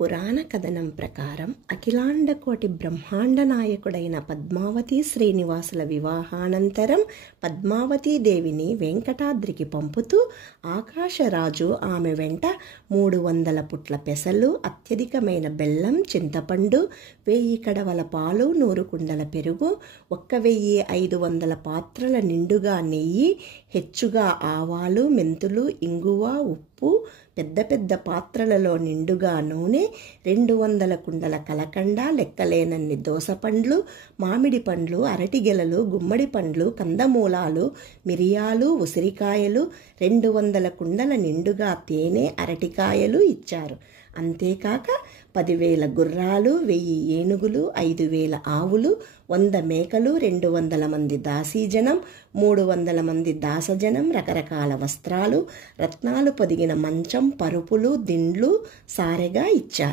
పురాణ కథనం ప్రకారం అఖిలాండకోటి బ్రహ్మాండ నాయకుడైన పద్మావతి శ్రీనివాసుల వివాహానంతరం పద్మావతీదేవిని వెంకటాద్రికి పంపుతూ ఆకాశరాజు ఆమె వెంట 300 పుట్ల పెసలు, అత్యధికమైన బెల్లం, చింతపండు, 1000 కడవల పాలు, 100 కుండల పెరుగు, 1500 పాత్రల నిండుగా నెయ్యి, హెచ్చుగా ఆవాలు, మెంతులు, ఇంగువ, ఉప్పు, పెద్ద పెద్ద పాత్రలలో నిండుగా నూనె, 200 కుండల కలకండ, లెక్కలేనన్ని దోసపండ్లు, మామిడి పండ్లు, అరటి గెలలు, గుమ్మడి పండ్లు, కందమూలాలు, మిరియాలు, ఉసిరికాయలు, 200 కుండల నిండుగా తేనె, అరటికాయలు ఇచ్చారు. అంతేకాక 10,000 గుర్రాలు, 1000 ఏనుగులు, 5,000 ఆవులు, 100 మేకలు, 200 మంది దాసీజనం, 300 మంది దాసజనం, రకరకాల వస్త్రాలు, రత్నాలు పొదిగిన మంచం, పరుపులు, దిండ్లు సారెగా ఇచ్చారు.